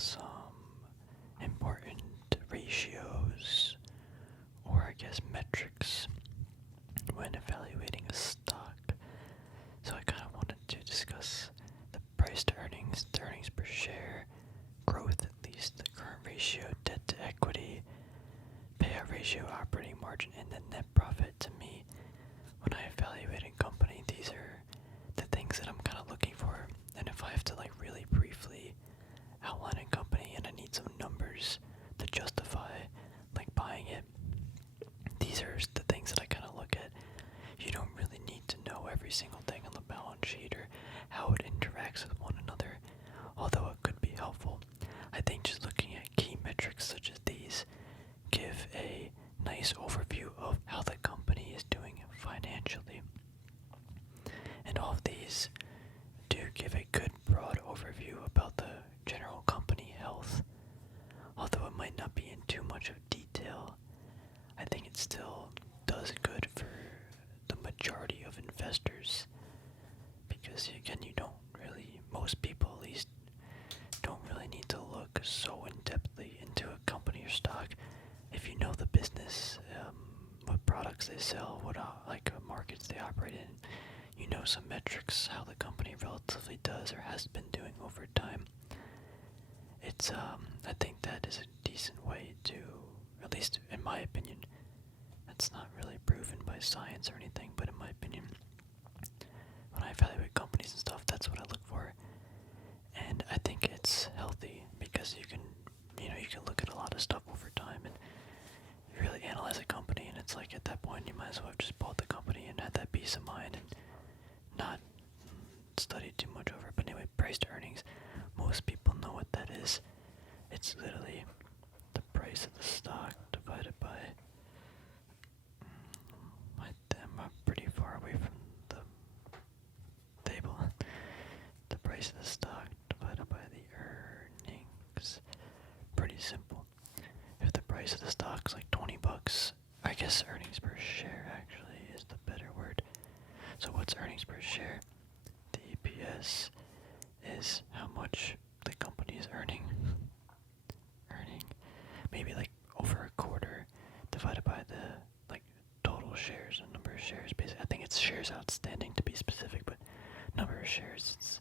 some important ratios, or I guess metrics, when evaluating a stock. So I kind of wanted to discuss the price to earnings, the earnings per share, growth at least, the current ratio, debt to equity, payout ratio, operating margin, and the net profit. To me, when I evaluate a company, these are the things that I'm kind of looking for. And if I have to really briefly outline a company and I need some numbers to justify buying it, these are the things that I kind of look at. You don't really need to know every single thing on the balance sheet or how it interacts with one another, although it could be helpful. I think just looking at key metrics such as these give a nice overview of how the company is doing financially. And all of these do give a good broad overview about the general company health. Although it might not be in too much of detail, I think it still does good for the majority of investors. Because again, most people at least, don't really need to look so in-depthly into a company or stock. If you know the business, what products they sell, what markets they operate in, you know some metrics, how the company relatively does or has been doing over time. It's I think that is a decent way to, at least in my opinion, it's not really proven by science or anything, but in my opinion, when I evaluate companies and stuff, that's what I look for. And I think it's healthy because you can look at a lot of stuff over time and really analyze a company, and it's at that point you might as well have just bought the company and had that peace of mind and not studied too much over it. But anyway, price to earnings, most people know what that is. It's literally the price of the stock divided by, I'm pretty far away from the table. The price of the stock divided by the earnings. Pretty simple. If the price of the stock's $20, I guess earnings per share actually is the better word. So what's earnings per share? The EPS is how much the company is earning maybe over a quarter divided by the total shares, the number of shares. Basically, I think it's shares outstanding to be specific, but number of shares,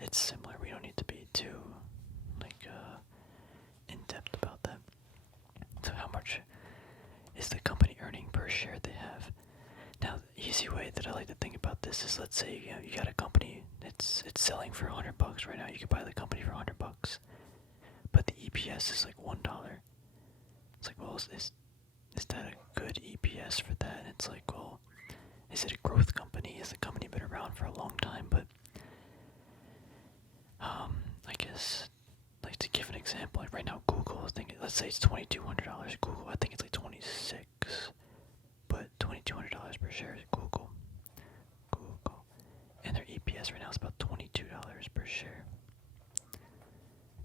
it's similar. We don't need to be too in depth about that. So how much is the company earning per share they have? Now, the easy way that I like to think about this is, let's say you got a company, it's selling for $100 right now. You could buy the company for $100, but the EPS is $1. It's well, is that a good EPS for that? And it's well, is it a growth company? Has the company been around for a long time? But I guess to give an example, right now Google, let's say it's $2,200. Google, I think it's $26, but $2,200 per share is Google, and their EPS right now is about $22 per share.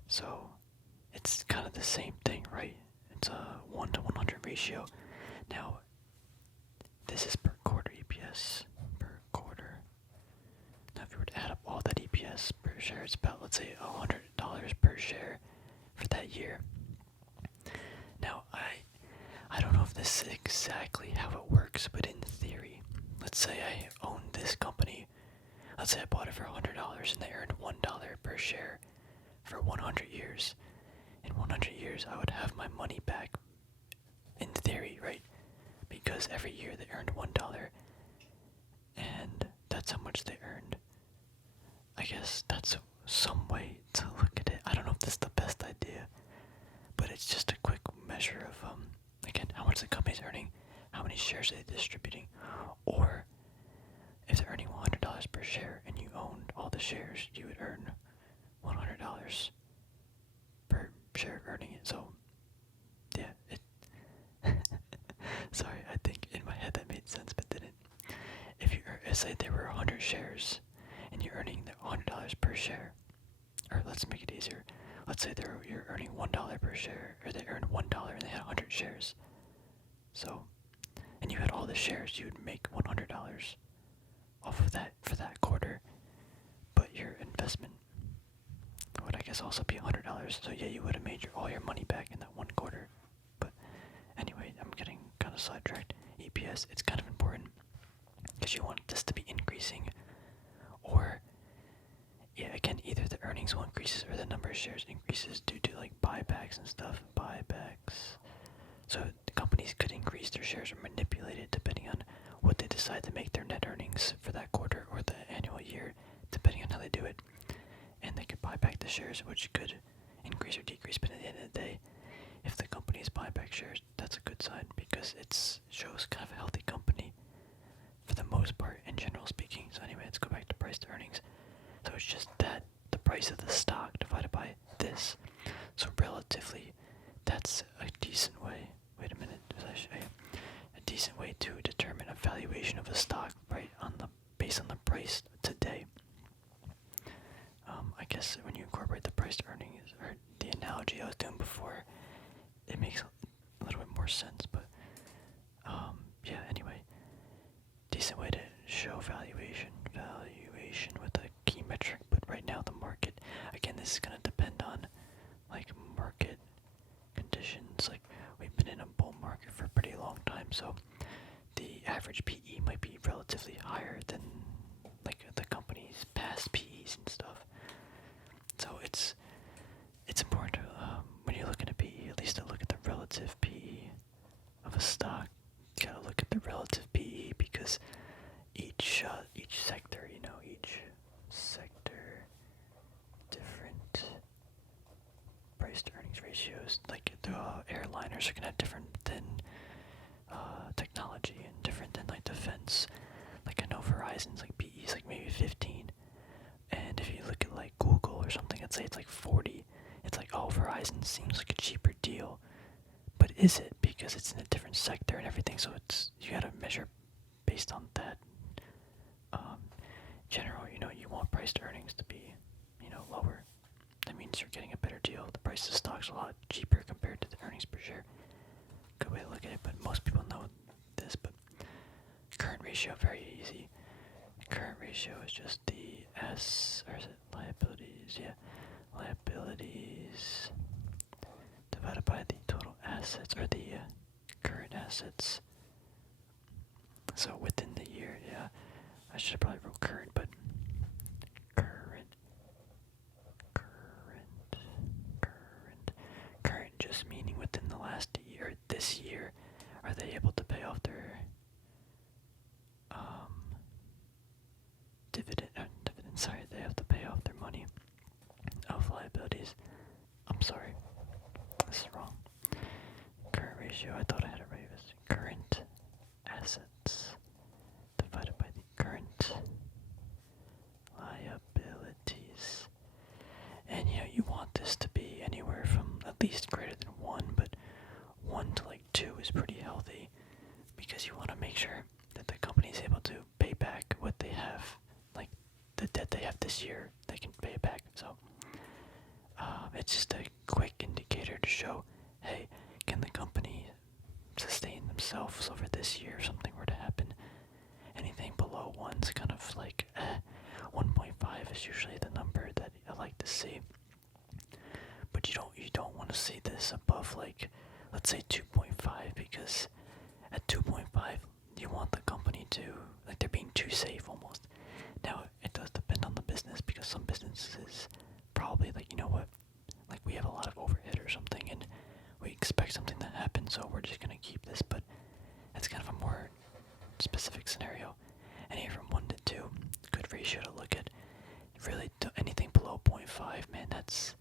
So it's kind of the same thing, right? It's a 1 to 100 ratio. Now, this is per quarter EPS, per quarter. Now, if you were to add up all that EPS per share, it's about, let's say, $100 per share for that year. Now, I don't know if this is exactly how it works, but in theory, let's say I own this company. Let's say I bought it for $100 and they earned $1 per share for 100 years. In 100 years, I would have my money back, in theory, right? Because every year they earned $1, and that's how much they earned. I guess that's some way to look at it. I don't know if this is the best idea, but it's just a quick measure of, again, how much the company's earning, how many shares are they distributing, or if they're earning $100 per share and you owned all the shares, you would earn $100 per share earning it. So, yeah, sorry, I think in my head that made sense, but didn't. If you say there were 100 shares and you're earning $100 per share, or let's make it easier. Let's say you're earning $1 per share, or they earned $1 and they had 100 shares. So, and you had all the shares, you would make $100 off of that for that quarter. But your investment would, I guess, guess also be $100. So yeah, you would have made all your money back in that one quarter. But anyway, I'm getting kind of sidetracked. EPS, it's kind of important because you want this to be increasing, or yeah, again, either the earnings will increase or the number of shares increases due to like buybacks and stuff. Buybacks. So the companies could increase their shares or manipulate it depending on what they decide to make their net earnings for that quarter or the annual year, depending on how they do it. And they could buy back the shares, which could increase or decrease. But at the end of the day, if the companies buy back shares, that's a good sign because it shows kind of a healthy company for the most part, in general speaking. So anyway, let's go back to price to earnings. So it's just that the price of the stock divided by this. So relatively, that's a decent way. Wait a minute, did I show you? A decent way to determine a valuation of a stock, right? Based on the price today. I guess when you incorporate the price to earnings, or the analogy I was doing before, it makes a little bit more sense. But yeah. Anyway, decent way to show valuation with a key metric. But right now, the market, again, this is gonna depend on like market conditions. Like we've been in a bull market for a pretty long time, so the average PE might be relatively higher than like the company's past PEs and stuff. So it's important to, when you're looking at PE, at least to look at the relative PE of a stock. You gotta look at the relative PE because each sector, each sector, different price to earnings ratios. Like the airliners are gonna have different than technology and different than like defense. Like I know Verizon's like PE's like maybe 15, and if you look at like Google or something, I'd say it's like 40. It's like, oh, Verizon seems like a cheaper deal, but is it? Because it's in a different sector and everything. So you gotta measure based on that. General, you want price to earnings to be, lower. That means you're getting a better deal. The price of stock's a lot cheaper compared to the earnings per share. Good way to look at it, but most people know this. But current ratio, very easy. Current ratio is just the or is it liabilities? Yeah, liabilities divided by the total assets, or the current assets. So within the year, yeah, I should have probably wrote current, but current just meaning within the last year, this year, are they able to pay off their dividend, sorry, they have to pay off their money of liabilities. I'm sorry, this is wrong. Current ratio, I thought I had it right. It was current assets divided by the current liabilities. And you want this to be anywhere from at least greater than 1, but 1 to like 2 is pretty healthy because you want to make sure that the company is able to pay back what they have, like the debt they have this year, they can pay it back. So it's just a quick indicator to show, hey, can the company sustain themselves over this year if something were to happen? Anything below 1's kind of like 1.5 is usually the number that I like to see. But you don't want to see this above like, let's say 2.5, because at 2.5 you want the company to, like, they're being too safe almost. Now it does depend on the business, because some businesses probably like, like we have a lot of overhead or something and we expect something to happen, so we're just gonna keep this. But that's kind of a more specific scenario. Anywhere from 1 to 2, good ratio to look at. Really, anything below 0.5, man, that's,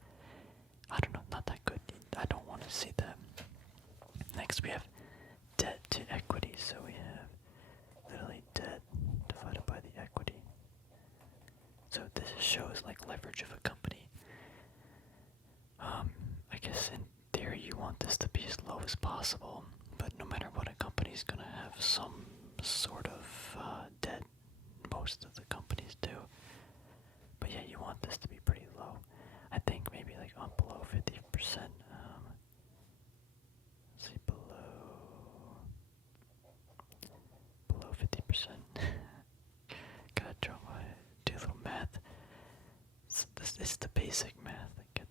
I don't know, not that good. I don't want to see that. Next, we have debt to equity. So we have literally debt divided by the equity. So this shows like leverage of a company. I guess in theory you want this to be as low as possible, but no matter what, a company's gonna have some sort of debt. Most of the companies do. But yeah, you want this to be pretty low. I think maybe like below 50%. See, below 50%. Gotta do a little math. This is the basic math. Get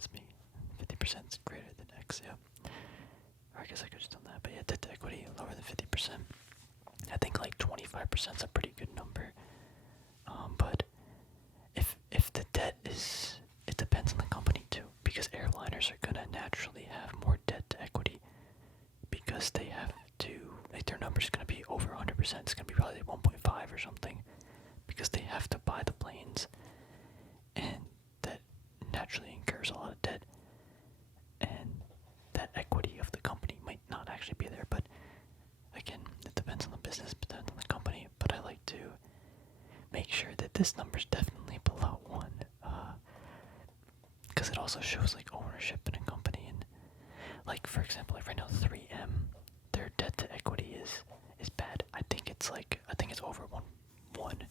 50% greater than X, yeah. Or I guess I could have done that, but yeah, debt to equity lower than 50%. I think like 25% is a pretty good number. But if the debt is, it depends on the company too, because airliners are gonna naturally have more debt to equity because they have to, like their number's gonna be over 100%. It's gonna be probably 1.5 or something because they have to buy the planes, and that naturally incurs a lot of debt, and that equity of the company might not actually be there. But again, it depends on the business, depends on the company. But I like to make sure that this number's definitely below 1, because it also shows like ownership in a company. And like for example, like right now 3M, their debt to equity is bad. I think it's over 1,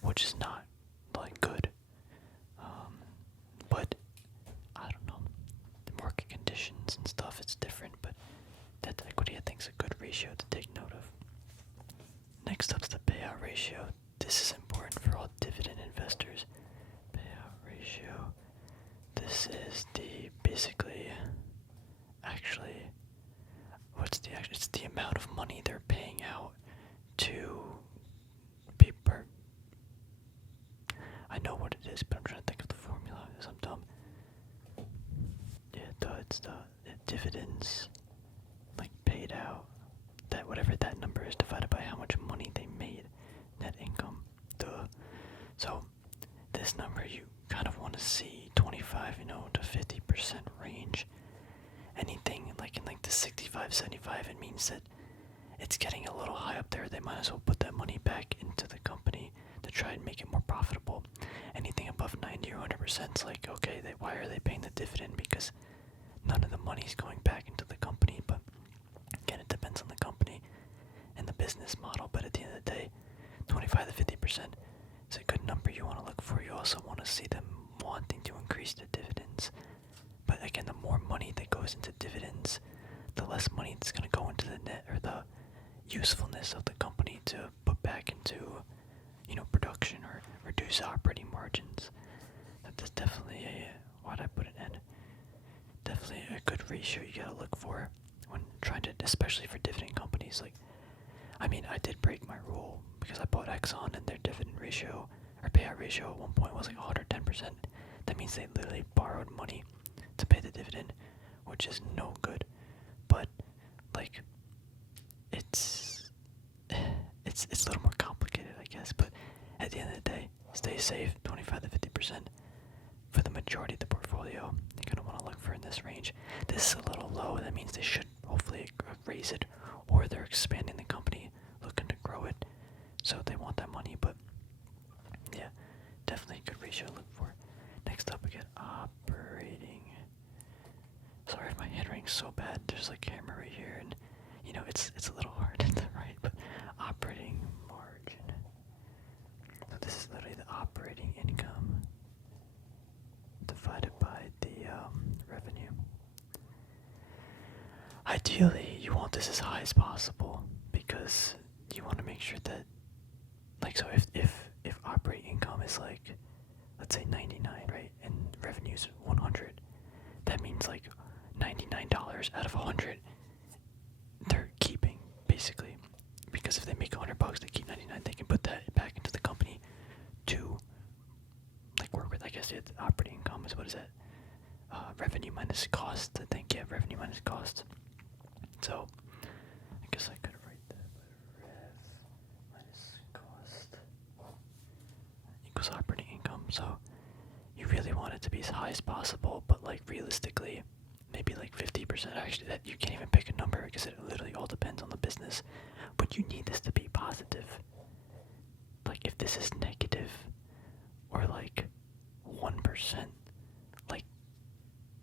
which is not like good. But I don't know, the market conditions and stuff, it's different. But debt to equity, I think, is a good ratio to take note of. Next up's the payout ratio. This is important for all dividend investors. Payout ratio. This is it's the amount of money they're paying out to people. I know what it is, but I'm trying to think of the formula because I'm dumb. Yeah, it's the dividends, like paid out, that whatever that number is divided by how much money they made, net income. Duh. So this number you kind of want to see 25, to 50% range. Anything like in like the 65, 75, it means that it's getting a little high up there. They might as well put that money back into the company to try and make it more profitable. Anything above 90 or 100% is like, okay, why are they paying the dividend? Because none of the money's going back into the company. But again, it depends on the company and the business model. But at the end of the day, 25 to 50% is a good number you want to look for. You also want to see them wanting to increase the dividends. But again, the more money that goes into dividends, the less money that's going to go into the net or the usefulness of the company to put back into, production or reduce operating margins. That's definitely why'd I put it in? Definitely a good ratio you gotta look for when trying to, especially for dividend companies. Like, I did break my rule because I bought Exxon and their dividend ratio or payout ratio at one point was like 110%. That means they literally borrowed money to pay the dividend, which is no good. But like, it's a little more complicated, I guess. But at the end of the day, stay safe, 25 to 50%. For the majority of the portfolio, you're gonna want to look for in this range. This is a little low. That means they should hopefully raise it, or they're expanding the company, looking to grow it, so they want that money. But yeah, definitely a good ratio to look for. Next up, we get operating. Sorry if my handwriting's so bad. There's like camera right here, and it's a little hard to write. But operating margin. So this is literally the operating income divided by the revenue. Ideally, you want this as high as possible because you want to make sure that, like, so if operating income is like, let's say 99, right, and revenue's 100, that means like $99 out of 100 they're keeping, basically, because if they make $100, they keep 99. They can put that back into the company to like work with. I guess the operating income is, what is that? Revenue minus cost. I think, yeah, revenue minus cost. So I guess I could write that, but rev minus cost equals operating income. So you really want it to be as high as possible, but like realistically, maybe like 50%. Actually, that you can't even pick a number because it literally all depends on the business. But you need this to be positive. Like if this is negative or like 1%, like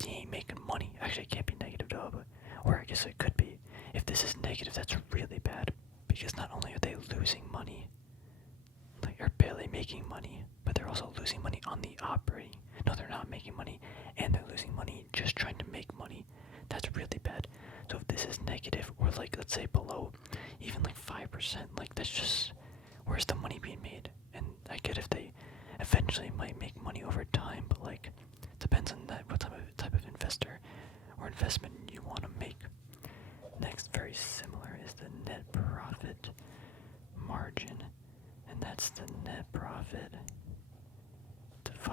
you ain't making money. Actually, it can't be negative though, but, or I guess it could be. If this is negative, that's really bad because not only are they losing money, like are barely making money, but they're also losing money on the operating. No, they're not making money, and they're losing money just trying to make money. That's really bad. So if this is negative, or like let's say below, even like 5%, like that's just, where's the money being made? And I get if they eventually might make money over time, but like depends on that what type of investor.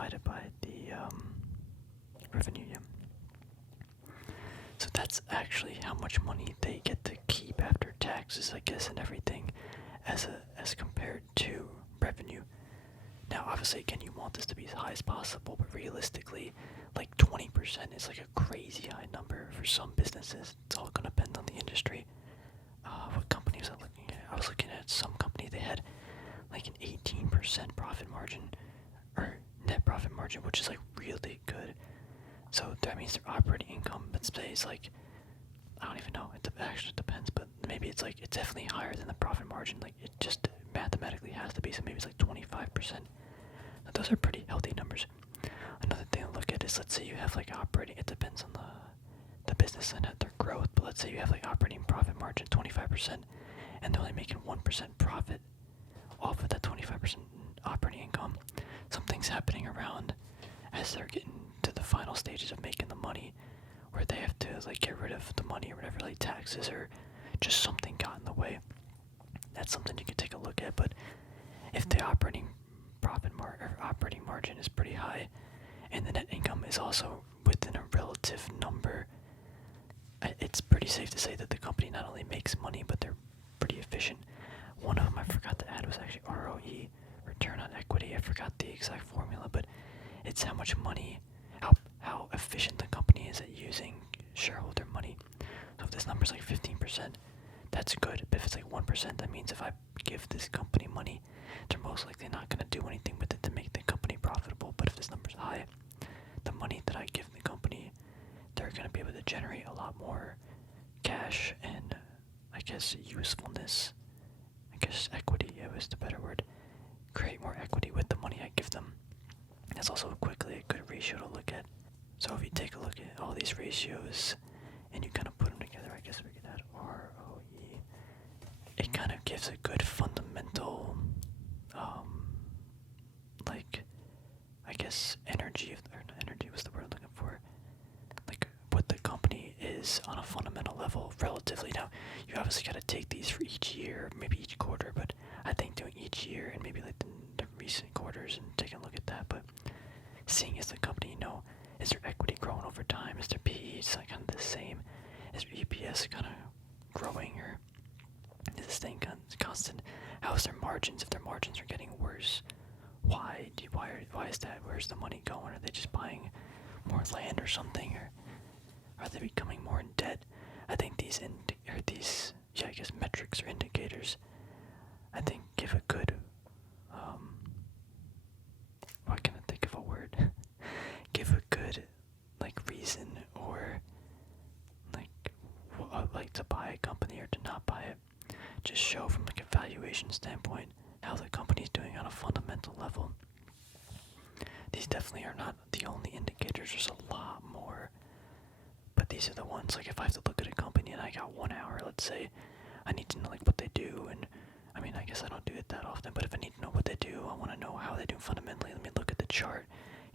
divided by the revenue. Yeah. So that's actually how much money they get to keep after taxes, I guess, and everything, as compared to revenue. Now, obviously, again, you want this to be as high as possible, but realistically, like 20% is like a crazy high number for some businesses. It's all gonna depend on the industry. What company was I looking at? I was looking at some company, they had like an 18% profit margin, or net profit margin, which is like really good. So that means their operating income, let's say, is like, I don't even know, it actually depends, but maybe it's like, it's definitely higher than the profit margin, like it just mathematically has to be, so maybe it's like 25%. Now, those are pretty healthy numbers. Another thing to look at is, let's say you have like operating, it depends on the business and their growth, but let's say you have like operating profit margin 25%, and they're only making 1% profit off of that 25% operating income. Something's happening around as they're getting to the final stages of making the money, where they have to like get rid of the money or whatever, like taxes or just something got in the way. That's something you can take a look at. But if the operating operating margin is pretty high, and the net income is also within a relative number, it's pretty safe to say that the company not only makes money, but they're pretty efficient. One of them I forgot to add was actually ROE, return on equity. I forgot the exact formula, but it's how much money, how efficient the company is at using shareholder money. So if this number is like 15%, that's good. But if it's like 1%, that means if I give this company money, they're most likely not going to do anything with it to make the company profitable. But if this number's high, the money that I give the company, they're going to be able to generate a lot more cash and, I guess, usefulness. I guess equity was the better word. Create more equity with the money I give them. That's also quickly a good ratio to look at. So if you take a look at all these ratios and you kind of put them together, I guess we could add ROE. It kind of gives a good fundamental, like, I guess energy, or not energy was the word I'm looking for, like what the company is on a fundamental level relatively. Now, you obviously got to take these for each year, maybe each quarter, but I think doing each year and maybe like the recent quarters and taking a look at that, but seeing is the company, is their equity growing over time? Is their PE like kind of the same? Is their EPS kind of growing, or is this thing constant? How is their margins? If their margins are getting worse, why is that? Where's the money going? Are they just buying more land or something, or are they becoming more in debt? I think these metrics or indicators, I think give a good, why can't I think of a word? Give a good, like, reason, or like to buy a company or to not buy it. Just show from like a valuation standpoint how the company's doing on a fundamental level. These definitely are not the only indicators. There's a lot more, but these are the ones. Like, if I have to look at a company and I got 1 hour, let's say, I need to know like what they do. And I mean, I guess I don't do it that often, but if I need to know what they do, I want to know how they do fundamentally. Let me look at the chart.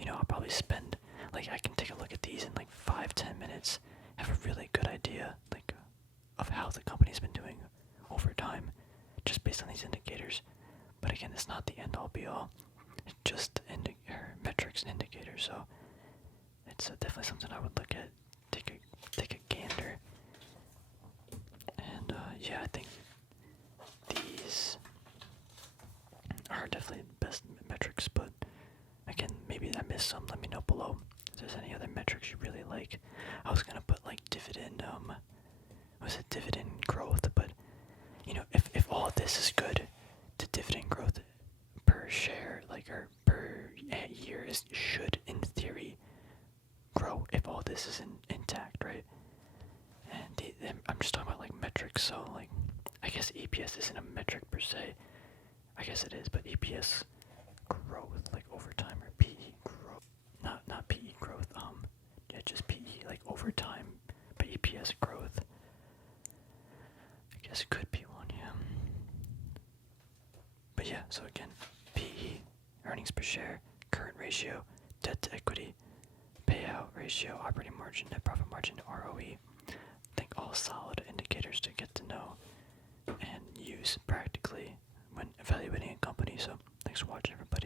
I'll probably spend, like, I can take a look at these in like 5-10 minutes, have a really good idea like of how the company's been doing over time, just based on these indicators. But again, it's not the end all be all. It's just metrics and indicators. So it's definitely something I would look at, take a gander. And yeah, I think these are definitely the best metrics. But again, maybe I missed some. Let me know below if there's any other metrics you really like. I was gonna put like dividend, dividend growth, but if all of this is good, the dividend growth per share, like, or per year, should in theory grow if all this is intact, right? And I'm just talking about like metrics. So like, I guess EPS isn't a metric per se. I guess it is, but EPS growth, like over time, or PE growth, not PE growth. Yeah, just PE, like over time, but EPS growth, I guess it could be one, yeah. But yeah, so again, PE, earnings per share, current ratio, debt to equity, payout ratio, operating margin, net profit margin, ROE. I think all solid indicators to get to know and use practically when evaluating a company. So thanks for watching, everybody.